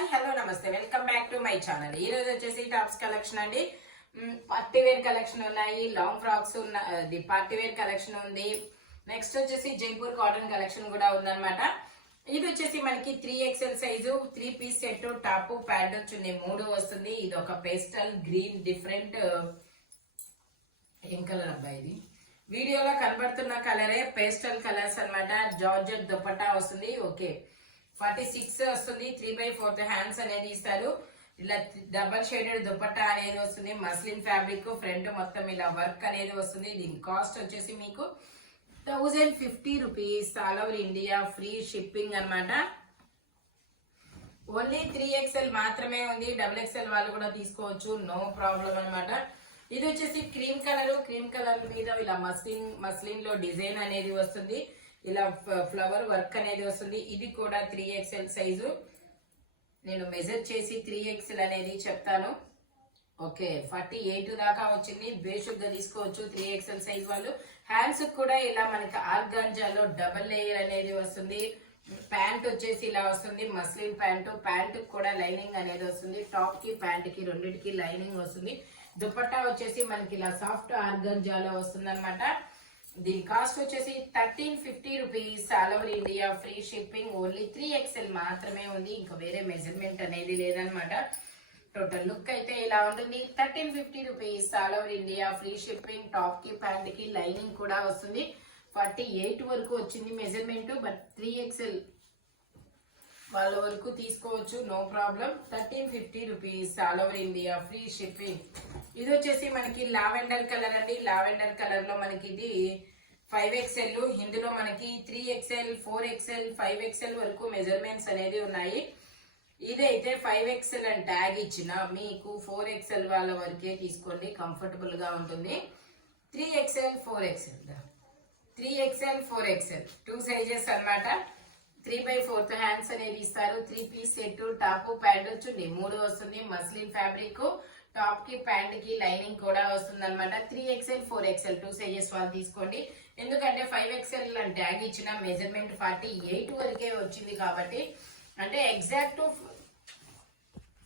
Hi hello నమస్తే welcome back to my channel. ఈ రోజు వచ్చేసి టాప్స్ కలెక్షన్ అండి. పార్టీ వేర్ కలెక్షన్ ఉన్నాయి, లాంగ్ ఫ్రాక్స్ ఉన్నాయి, పార్టీ వేర్ కలెక్షన్ ఉంది. నెక్స్ట్ వచ్చేసి జైపూర్ కాటన్ కలెక్షన్ కూడా ఉందన్నమాట. ఇది వచ్చేసి మనకి 3XL size 3 piece set, top pant వచ్చింది, 3 వస్తుంది. ఇది ఒక పేస్టల్ గ్రీన్ డిఫరెంట్ ఏం కలర్ అబ్బా ఇది, వీడియోలో కనబడుతున్న కలరే పేస్టల్ కలర్స్ అన్నమాట. జార్జెట్ దుపట్టా వస్తుంది. ఓకే 46 వస్తుంది. 3/4 హ్యాండ్స్ అనేది ఇస్తారు. ఇలా డబల్ షేడెడ్ దుపట్టా అనేది వస్తుంది. మస్లిన్ ఫ్యాబ్రిక్, ఫ్రంట్ మొత్తం ఇలా వర్క్ అనేది వస్తుంది. దీని కాస్ట్ వచ్చేసి మీకు 1050 rupees. All over India free shipping అన్నమాట. ఓన్లీ 3XL మాత్రమే ఉంది. XXL వాళ్ళు కూడా తీసుకోవచ్చు, నో ప్రాబ్లం అన్నమాట. ఇది వచ్చేసి క్రీమ్ కలర్ మీద ఇలా మస్లిన్ లో డిజైన్ అనేది వస్తుంది. ఇలా ఫ్లవర్ వర్క్ అనేది వస్తుంది. ఇది కూడా 3XL సైజు. నేను మెజర్ చేసి 3XL అనేది చెప్తాను. ఓకే 48 దాకా వచ్చింది. బేసిక్ గా తీసుకోవచ్చు 3XL సైజ్ వాళ్ళు. హ్యాండ్స్ కూడా ఇలా మనకి ఆర్గాంజాలో డబల్ లేయర్ అనేది వస్తుంది. ప్యాంట్ వచ్చేసి ఇలా వస్తుంది, మస్లిన్ ప్యాంట్ కూడా లైనింగ్ అనేది వస్తుంది. టాప్ కి ప్యాంట్ కి రెండింటికి లైనింగ్ వస్తుంది. దుపట్టా వచ్చేసి మనకి ఇలా సాఫ్ట్ ఆర్గాంజాలో వస్తుంది అనమాట. దీని కాస్ట్ వచ్చేసి 1350 rupees. All over India free shipping. Only 3XL మాత్రమే ఉంది, ఇంకా వేరే మెజర్మెంట్ అనేది లేదనమాట. టోటల్ లుక్ అయితే ఇలా ఉంటుంది. 1350 rupees. All over India free shipping. Top కి ప్యాంట్ కి లైనింగ్ కూడా వస్తుంది. 48 వరకు వచ్చింది మెజర్మెంట్, బట్ 3XL వాళ్ళ వరకు తీసుకోవచ్చు, no problem. 1350 rupees. All over India free shipping. ఇది వచ్చేసి మనకి లావెండర్ కలర్ అండి. లావెండర్ కలర్ లో మనకి ఇది 5XL. ఇందులో మనకి 3XL, 4XL, 5XL వరకు మెజర్మెంట్స్ అనేది ఉన్నాయి. ఇదైతే 5XL అని ట్యాగ్ ఇచ్చిన మీకు 4XL వాళ్ళ వరకే తీసుకోండి, కంఫర్టబుల్ గా ఉంటుంది. 3XL, 4XL 2 సైజెస్ అన్నమాట. 3/4 హ్యాండ్స్ అనేది ఇస్తారు. 3 piece set, top pant chunni 3 వస్తుంది. మస్లిన్ ఫ్యాబ్రిక్, టాప్ కి ప్యాంట్ కి లైనింగ్ కూడా వస్తుంది అనమాట. 3XL, 4XL 2 సైజెస్ వాళ్ళు తీసుకోండి. ఎందుకంటే 5XL అని ట్యాగ్ ఇచ్చిన మెజర్మెంట్ 48 వరకే వచ్చింది కాబట్టి, అంటే ఎగ్జాక్ట్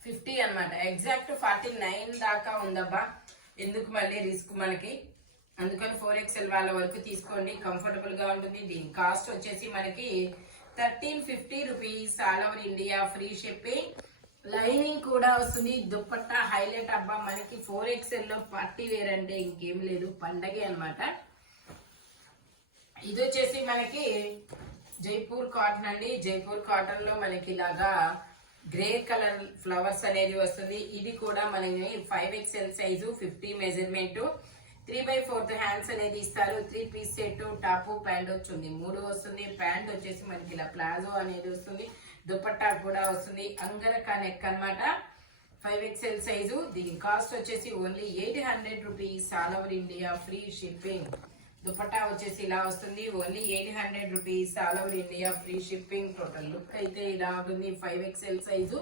50 అనమాట. ఎగ్జాక్ట్ 49 దాకా ఉందబ్బా, ఎందుకు మళ్ళీ రిస్క్ మనకి, అందుకని 4XL వాళ్ళ వరకు తీసుకోండి, కంఫర్టబుల్ గా ఉంటుంది. దీని కాస్ట్ వచ్చేసి మనకి 1350 rupees. All over India free shipping. Lining కూడా వస్తుంది. దుపట్టా హైలైట్ అబ్బా, మనకి 4XL లో పార్టీ వేర్ అంటే ఇంకేం లేదు, పండగే అనమాట. ఇది వచ్చేసి మనకి జైపూర్ కాటన్ అండి. జైపూర్ కాటన్ లో మనకి ఇలాగా గ్రే కలర్ ఫ్లవర్స్ అనేది వస్తుంది. ఇది కూడా మనకి 5XL సైజు, 50 మెజర్మెంట్, 3/4 హ్యాండ్స్ అనేది ఇస్తారు. 3 పీస్ సెట్, టాప్ ప్యాంట్ వచ్చింది 3 వస్తుంది. ప్యాంట్ వచ్చేసి మనకి ఇలా ప్లాజో అనేది వస్తుంది. దుపట్టా కూడా వస్తుంది. అంగరకా నెక్ అనమాట. 5XL size. దీని కాస్ట్ వచ్చేసి only 800 rupees. All over India free shipping. Dupatta వచ్చేసి ఇలా వస్తుంది. Only 800 rupees. All over India free shipping. Total look అయితే ఇలా ఉంటుంది. 5XL size,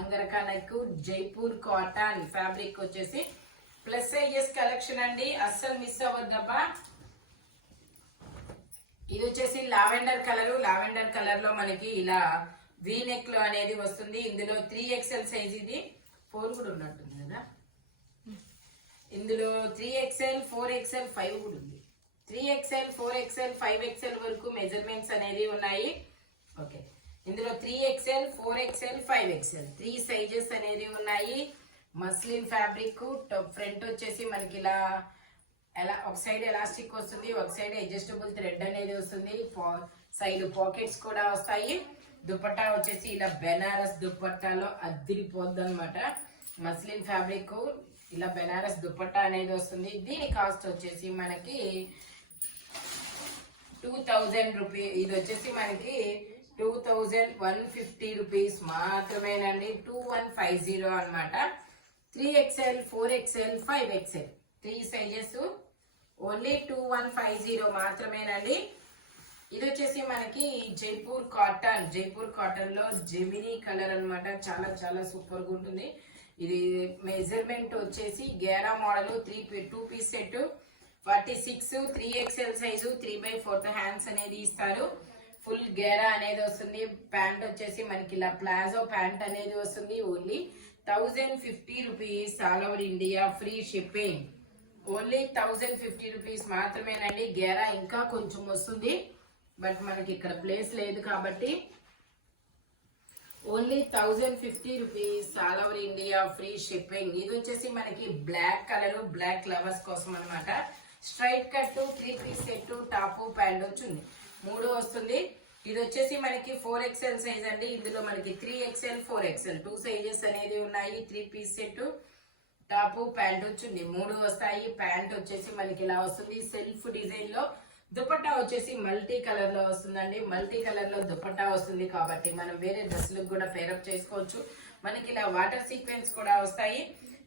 angrakha neck, Jaipur cotton fabric వచ్చేసి ప్లస్ సైజెస్ కలెక్షన్ అండి, అస్సలు మిస్ అవ్వద్దబ్బా. ఇది వచ్చేసి లావెండర్ కలర్. లావెండర్ కలర్ లో మనకి ఇలా వీ నెక్ లో అనేది వస్తుంది. ఇందులో 3XL సైజ్, ఇది 4 కూడా ఉన్నట్టుంది కదా. ఇందులో 3XL, 4XL, 5 కూడా ఉంది. 3XL, 4XL, 5XL వరకు మెజర్మెంట్స్ అనేది ఉన్నాయి. ఓకే ఇందులో 3XL, 4XL, 5XL 3 సైజెస్ అనేది ఉన్నాయి. Muslin fabric. ఫ్రంట్ వచ్చేసి మనకి ఇలా ఒక సైడ్ ఎలాస్టిక్ వస్తుంది, ఒక సైడ్ అడ్జస్టబుల్ థ్రెడ్ అనేది వస్తుంది. సైడ్ పాకెట్స్ కూడా వస్తాయి. దుపట్టా వచ్చేసి ఇలా బెనారస్ దుపట్టాలో అద్దిరిపోద్ది అనమాట. మస్లిన్ ఫ్యాబ్రిక్, ఇలా బెనారస్ దుపట్టా అనేది వస్తుంది. దీని కాస్ట్ వచ్చేసి మనకి 2000 రూపీస్. ఇది వచ్చేసి మనకి 2150 రూపీస్ మాత్రమేనండి. 2150 అనమాట. 3XL, 4XL, 5XL 3 sizes, only 2150 మాత్రమేనండి. ఇది వచ్చేసి మనకి జైపూర్ కాటన్. జైపూర్ కాటన్ లో జెమినీ కలర్ అనమాట. చాలా చాలా సూపర్ గా ఉంటుంది. ఇది మెజర్మెంట్ వచ్చేసి గేరా model. 2 piece set, 46, 3XL size, 3/4 hands అనేది ఇస్తారు. ఫుల్ గేరా అనేది వస్తుంది. ప్యాంట్ వచ్చేసి మనకి ఇలా ప్లాజో ప్యాంట్ అనేది వస్తుంది. Only 1050 rupees all over India, free shipping. Only 1050 rupees మాత్రమేనండి. గేరా ఇంకా కొంచెం వస్తుంది, బట్ మనకి ఇక్కడ ప్లేస్ లేదు కాబట్టి only 1050 rupees all over India, free shipping. ఇది వచ్చేసి మనకి బ్లాక్ కలర్, బ్లాక్ లవర్స్ కోసం అనమాట. Straight cut 3 piece set, top pant వచ్చింది, 3 వస్తుంది. ఇది వచ్చేసి మనకి 4XL సైజ్ అండి. ఇందులో మనకి 3XL 4XL 2 సైజెస్ అనేది ఉన్నాయి. 3 పీస్ సెట్, టాప్ ప్యాంట్ వచ్చింది, 3 వస్తాయి. ప్యాంట్ వచ్చేసి మనకి ఇలా వస్తుంది సెల్ఫ్ డిజైన్ లో. దుపట్టా వచ్చేసి మల్టీ కలర్ లో వస్తుందండి. మల్టీ కలర్ లో దుపట్టా వస్తుంది కాబట్టి మనం వేరే డ్రెస్లకు కూడా పేరప్ చేసుకోవచ్చు. మనకి ఇలా వాటర్ సీక్వెన్స్ కూడా వస్తాయి.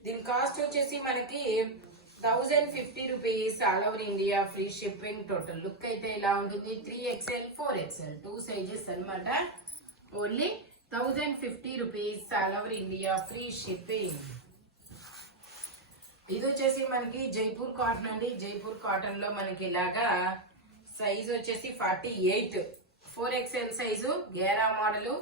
దీని కాస్ట్ వచ్చేసి మనకి 1050 rupees all over India, free shipping. Total look అయితే ఇలా ఉంటుంది. 3XL 4XL 2 సైజెస్ అనమాట. Only 1050 rupees all over India, free shipping. ఇది వచ్చేసి మనకి జైపూర్ కాటన్ అండి. జైపూర్ కాటన్ లో మనకి ఇలాగా సైజ్ వచ్చేసి 48, 4XL సైజు, గేరా model,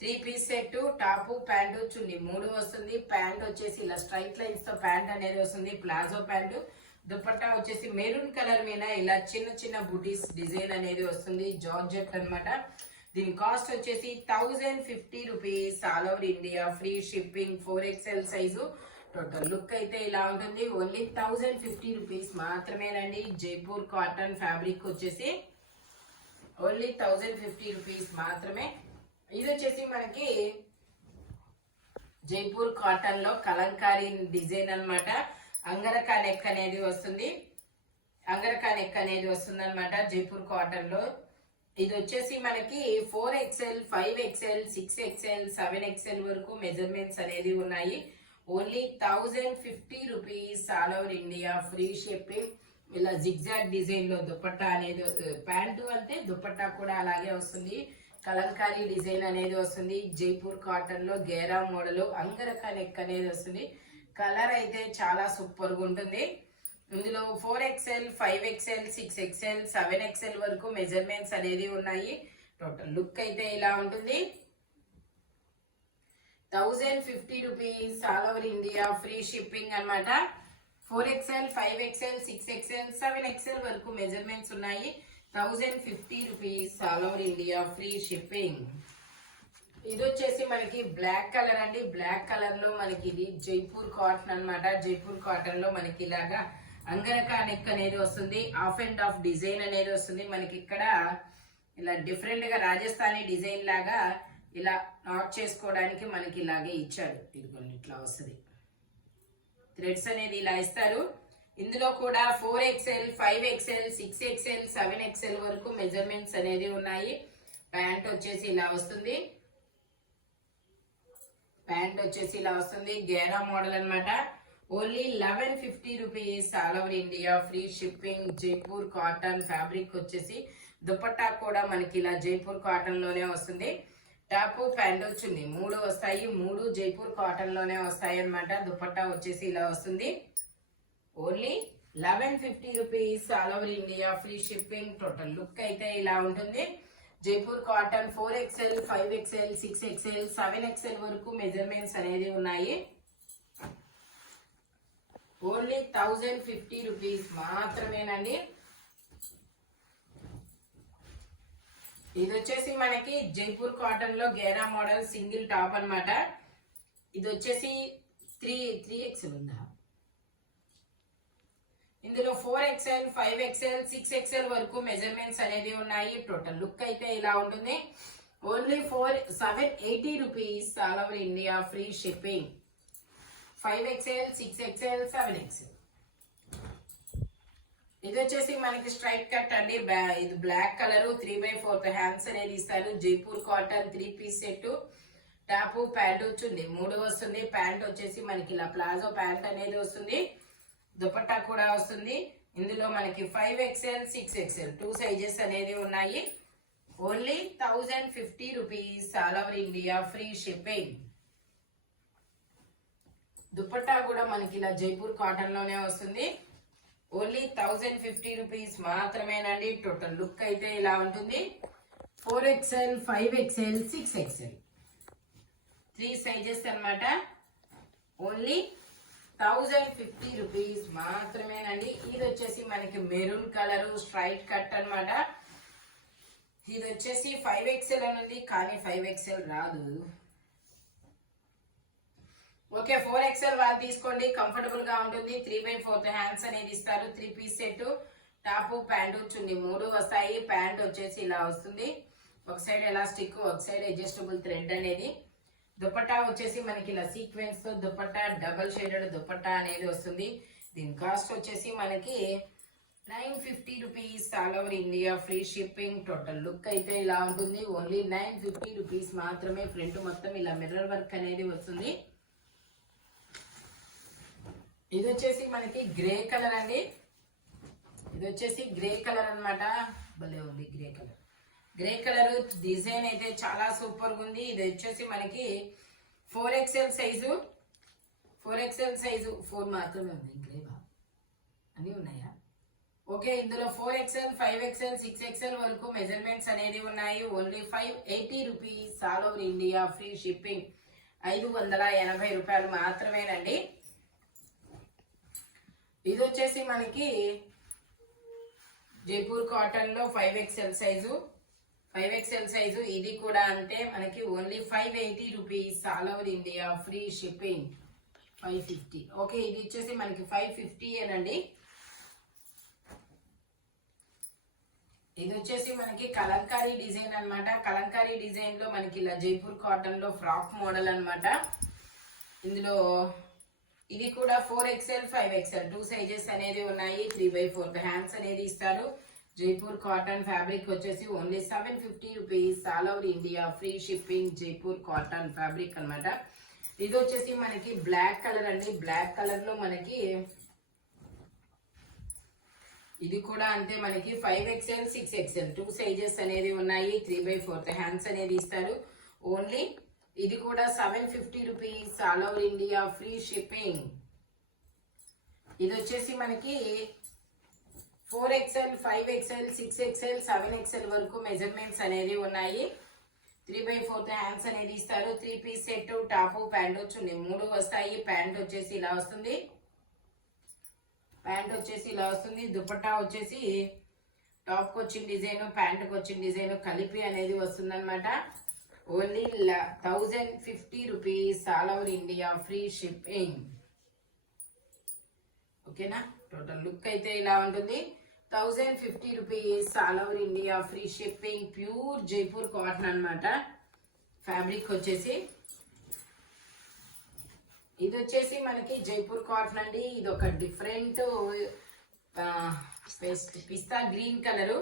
3 piece set, top pant chunni 3 వస్తుంది. ప్యాంట్ వచ్చేసి ఇలా స్ట్రైట్ లైన్స్ తో ప్యాంట్ అనేది వస్తుంది, ప్లాజో ప్యాంట్. దుపట్టా వచ్చేసి మెరూన్ కలర్ మీద ఇలా చిన్న చిన్న బుటీస్ డిజైన్ అనేది వస్తుంది, జార్జెట్ అన్నమాట. దీని కాస్ట్ వచ్చేసి 1050 rupees all over India, free shipping. 4XL size. Total look అయితే ఇలా ఉంటుంది. ఓన్లీ 1050 రూపీస్ మాత్రమేనండి. జైపూర్ కాటన్ ఫ్యాబ్రిక్ వచ్చేసి ఓన్లీ 1050 రూపీస్ మాత్రమే. ఇది వచ్చేసి మనకి జైపూర్ కాటన్ లో కలంకారీ డిజైన్ అన్నమాట. అంగరకా నెక్ అనేది వస్తుంది, అంగరకా నెక్ అనేది వస్తుంది అనమాట జైపూర్ కాటన్ లో. ఇది వచ్చేసి మనకి 4XL 5XL 6XL 7XL వరకు మెజర్మెంట్స్ అనేది ఉన్నాయి. Only 1050 rupees all over India, free shipping. ఇలా జిగ్జాగ్ డిజైన్ లో దుపట్టా అనేది, ప్యాంటు అంటే దుపట్టా కూడా అలాగే వస్తుంది. కలంకారీ డిజైన్ అనేది వస్తుంది. జైపూర్ కాటన్ లో గేరా మోడల్, అంగరకా నెక్ అనేది వస్తుంది. కలర్ అయితే చాలా సూపర్ గా ఉంటుంది. ఇందులో 4XL 5XL 6XL 7XL వరకు మెజర్మెంట్స్ అనేది ఉన్నాయి. టోటల్ లుక్ అయితే ఇలా ఉంటుంది. 1050 rupees all over India, free shipping అన్నమాట. 4XL 5XL 6XL 7XL వరకు మెజర్మెంట్స్ ఉన్నాయి. 1050 rupees all over India, free shipping. ఇది వచ్చేసి మనకి బ్లాక్ కలర్ అండి. బ్లాక్ కలర్ లో మనకి ఇది జైపూర్ కాటన్ అన్నమాట. జైపూర్ కాటన్ లో మనకి ఇలాగా అంగరకా నెక్ అనేది వస్తుంది, ఆఫ్ అండ్ ఆఫ్ డిజైన్ అనేది వస్తుంది. మనకి ఇక్కడ ఇలా డిఫరెంట్ గా రాజస్థానీ డిజైన్ లాగా ఇలా నాట్ చేసుకోవడానికి మనకి ఇలాగే ఇచ్చాడు. ఇదిగోండి ఇట్లా వస్తుంది, థ్రెడ్స్ అనేది ఇలా ఇస్తారు. ఇందులో కూడా 4XL 5XL 6XL 7XL వరకు మెజర్మెంట్స్ అనేది ఉన్నాయి. ప్యాంట్ వచ్చేసి ఇలా వస్తుంది, ప్యాంట్ వచ్చేసి ఇలా వస్తుంది, గేరా మోడల్ అన్నమాట. Only 1150 rupees all over India, free shipping. Jaipur cotton fabric వచ్చేసి దుపట్టా కూడా మనకి ఇలా జైపూర్ కాటన్ లోనే వస్తుంది. టాప్ ప్యాంట్ వచ్చింది, 3 వస్తాయి. 3 జైపూర్ కాటన్ లోనే వస్తాయి అన్నమాట. దుపట్టా వచ్చేసి ఇలా వస్తుంది. Only 1150 rupees all over India, free shipping. Total look అయితే ఇలా ఉంటుంది. Jaipur cotton 4XL 5XL 6XL 7XL వరకు మెజర్మెంట్స్ అనేది ఉన్నాయి. ఓన్లీ 1050 రూపీస్ మాత్రమేనండి. ఇది వచ్చేసి మనకి జైపూర్ కాటన్ లో గేరా మోడల్ సింగిల్ టాప్ అన్నమాట. ఇది వచ్చేసి 3XL ఉందా, ఇందులో 4XL 5XL 6XL వరకు మెజర్మెంట్స్ అనేది ఉన్నాయి. టోటల్ లుక్ అయితే ఇలా ఉంటుంది. Only 780 rupees all over India, free shipping. 5XL 6XL 7XL. ఇది వచ్చేసి మనకి స్ట్రైట్ కట్ అండి. ఇది బ్లాక్ కలర్, 3/4 హ్యాండ్స్ అనేది ఇస్తారు. Jaipur cotton 3 piece set, top pant వచ్చింది, 3 వస్తుంది. ప్యాంట్ వచ్చేసి మనకి ఇలా ప్లాజో ప్యాంట్ అనేది వస్తుంది. దుపట్టా కూడా వస్తుంది. ఇందులో మనకి 5XL 6XL 2 సైజెస్ అనేది ఉన్నాయి. Only 1050 rupees all over India, free shipping. Dupatta కూడా మనకి ఇలా జైపూర్ కాటన్ లోనే వస్తుంది. ఓన్లీ 1050 రూపీస్ మాత్రమేనండి. టోటల్ లుక్ అయితే ఇలా ఉంటుంది. 4XL, 5XL, 6XL 3 సైజెస్ అన్నమాట. ఓన్లీ 1050 రూపీస్ మాత్రమేనండి. ఇది వచ్చేసి మనకి మెరూన్ కలర్ స్ట్రైట్ కట్ అన్నమాట. ఇది వచ్చేసి 5XL అని ఉంది కానీ 5XL రాదు. ఓకే, 4XL వాళ్ళు తీసుకోండి, కంఫర్టబుల్ గా ఉంటుంది. 3/4 హ్యాండ్స్ అనేది ఇస్తారు. 3 పీస్ సెట్, టాప్ ప్యాంటు చున్నీ 3 వస్తాయి. ప్యాంట్ వచ్చేసి ఇలా వస్తుంది, ఒక సైడ్ ఎలాస్టిక్, ఒక సైడ్ అడ్జస్టబుల్ థ్రెడ్ అనేది. దుపట్టా వచ్చేసి మనకి ఇలా సీక్వెన్స్ తో దుపట్టా, డబల్ షేడెడ్ దుపట్టా అనేది వస్తుంది. దీని కాస్ట్ వచ్చేసి మనకి 950 rupees, all over India free shipping. Total look అయితే ఇలా ఉంటుంది. ఓన్లీ 950 రూపీస్ మాత్రమే. ఫ్రంట్ మొత్తం ఇలా మిర్రర్ వర్క్ అనేది వస్తుంది. ఇది వచ్చేసి మనకి గ్రే కలర్ అండి. ఇది వచ్చేసి గ్రే కలర్ అన్నమాట. భలే ఉంది grey colour. Grey colour design అయితే చాలా సూపర్ గా ఉంది. ఇది వచ్చేసి మనకి 4XL సైజు, 4XL సైజు 4 మాత్రమే ఉంది. గ్రే అన్నీ ఉన్నాయా? ఓకే, ఇందులో 4XL, 5XL, 6XL వరకు మెజర్మెంట్స్ అనేది ఉన్నాయి. Only 580 rupees, all over India free shipping. 580 రూపాయలు మాత్రమేనండి. ఇది వచ్చేసి మనకి జైపూర్ కాటన్ లో 5XL సైజు, 5XL సైజు. ఇది కూడా అంతే మనకి only 580 rupees, all over India free shipping. 550. Okay, ఇది వచ్చేసి మనకి 550 ఏనండి. ఇది వచ్చేసి మనకి కలంకారీ డిజైన్ అన్నమాట. కలంకారీ డిజైన్ లో మనకి ఇలా జైపూర్ కాటన్ లో ఫ్రాక్ మోడల్ అన్నమాట. ఇందులో ఇది కూడా 4XL, 5XL 2 సైజెస్ అనేది ఉన్నాయి. 3/4 హ్యాండ్స్ అనేది ఇస్తారు. జైపూర్ కాటన్ ఫ్యాబ్రిక్ వచ్చేసి only 750 rupees, all over India free shipping. Jaipur cotton fabric అన్నమాట. ఇది వచ్చేసి మనకి బ్లాక్ కలర్ అండి. బ్లాక్ కలర్ లో మనకి ఇది కూడా అంతే మనకి 5XL, 6XL 2 సైజెస్ అనేది ఉన్నాయి. 3/4 హ్యాండ్స్ అనేది ఇస్తారు. ఓన్లీ ఇది కూడా 750 rupees, all over India free shipping. ఇది వచ్చేసి మనకి 4XL, 5XL, 6XL, 7XL వరకు మెజర్మెంట్స్ అనేది ఉన్నాయి. 3/4 హ్యాండ్స్ అనేది ఇస్తారు. 3 piece set, top pant chunni 3 వస్తాయి. ప్యాంట్ వచ్చేసి ఇలా వస్తుంది. ప్యాంట్ వచ్చేసి ఇలా వస్తుంది. దుపట్టా వచ్చేసి టాప్ కి వచ్చిన డిజైన్, ప్యాంట్ కి వచ్చిన డిజైన్ కలిపి అనేది వస్తుంది అనమాట. Only 1050 rupees, all over India free shipping. ఓకేనా, టోటల్ లుక్ అయితే ఇలా ఉంటుంది. 1050 rupees, all over India free shipping. Pure Jaipur cotton అన్నమాట. ఫ్యాబ్రిక్ వచ్చేసి ఇది వచ్చేసి మనకి జైపూర్ కాటన్ అండి. ఇది ఒక డిఫరెంట్ పిస్తా గ్రీన్ కలరు.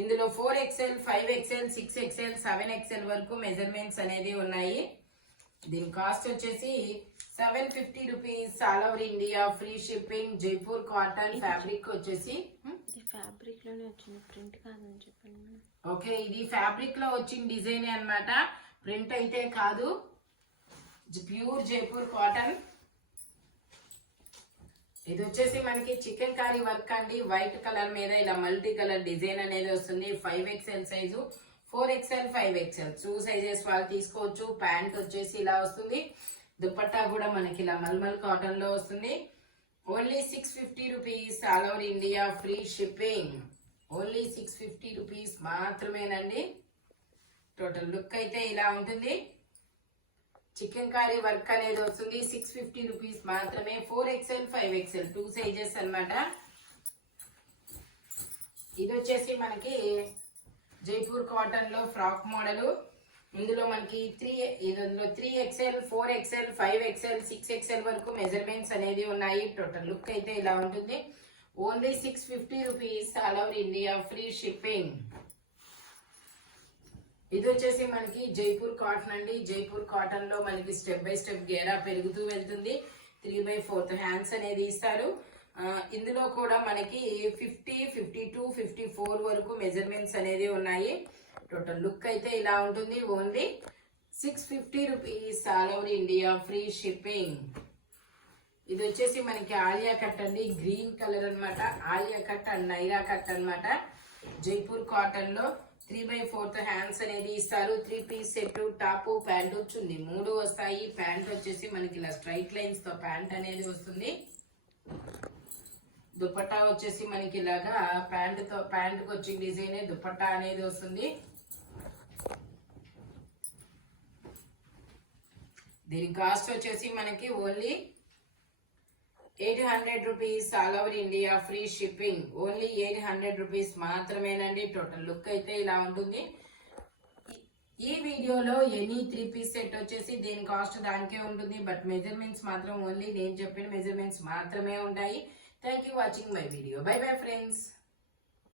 ఇందులో 4XL, 5XL, 6XL, 7XL వరకు మెజర్మెంట్స్ అనేది ఉన్నాయి. దీని కాస్ట్ వచ్చేసి 750 rupees, all over India free shipping. Jaipur cotton fabric వచ్చేసి ఫ్యాబ్రిక్ లోనే వచ్చిన ప్రింట్ కాదని చెప్పండి. ఓకే, ఇది ఫ్యాబ్రిక్ లో వచ్చిన డిజైన్ అన్నమాట, ప్రింట్ అయితే కాదు. Pure Jaipur cotton. ఇది వచ్చేసి మనకి చికెన్ కారీ వర్క్ అండి. వైట్ కలర్ మీద ఇలా మల్టీ కలర్ డిజైన్ అనేది వస్తుంది. 5XL size, 4XL, 5XL 2 sizes వాళ్ళు తీసుకోవచ్చు. ప్యాంట్ వచ్చేసి ఇలా వస్తుంది. దుపట్టా కూడా మనకి ఇలా మల్మల్ కాటన్ లో వస్తుంది. Only 650 rupees, all over India free shipping. Only 650 rupees మాత్రమేనండి. టోటల్ లుక్ అయితే ఇలా ఉంటుంది. చికెన్ కారీ వర్క్ అనేది వస్తుంది. 650 రూపీస్ మాత్రమే. 4XL, 5XL 2 సైజెస్ అన్నమాట. ఇది వచ్చేసి మనకి జైపూర్ కాటన్ లో ఫ్రాక్ మోడల్. ఇందులో మనకి 3XL, 4XL, 5XL, 6XL వరకు మెజర్మెంట్స్ అనేది ఉన్నాయి. టోటల్ లుక్ అయితే ఇలా ఉంటుంది. Only 650 rupees, all over India free shipping. ఇది వచ్చేసి మనకి జైపూర్ కాటన్ అండి. జైపూర్ కాటన్ లో మనకి స్టెప్ బై స్టెప్ గేరా పెరుగుతూ వెళ్తుంది. 3/4 హ్యాండ్స్ అనేది ఇస్తారు. ఇందులో కూడా మనకి 50, 52, 54 వరకు మెజర్మెంట్స్ అనేది ఉన్నాయి. టోటల్ లుక్ అయితే ఇలా ఉంటుంది. Only 650 rupees, all over India free shipping. ఇది వచ్చేసి మనకి ఆలియా కట్ అండి. గ్రీన్ కలర్ అన్నమాట. Alia cut and Naira cut అన్నమాట. జైపూర్ కాటన్ లో 3/4 హ్యాండ్స్ అనేది ఇస్తారు. 3 పీస్ సెట్, టాప్, ప్యాంటు, చున్నీ 3 వస్తాయి. ప్యాంట్ వచ్చేసి మనకి ఇలా స్ట్రైట్ లైన్స్ తో ప్యాంట్ అనేది వస్తుంది. దుపట్టా వచ్చేసి మనకి ఇలాగా ప్యాంటుకి వచ్చి డిజైన్ దుపట్టా అనేది వస్తుంది. దీని కాస్ట్ వచ్చేసి మనకి only 800 rupees. All over India free shipping. Only 800 rupees మాత్రమేనండి. టోటల్ లుక్ అయితే ఇలా ఉంటుంది. ఈ వీడియోలో ఎనీ 3 పీస్ సెట్ వచ్చేసి దీని కాస్ట్ దానికే ఉంటుంది. బట్ మెజర్మెంట్స్ మాత్రం ఓన్లీ నేను చెప్పిన మెజర్మెంట్స్ మాత్రమే ఉంటాయి. Thank you watching my video. By bye friends.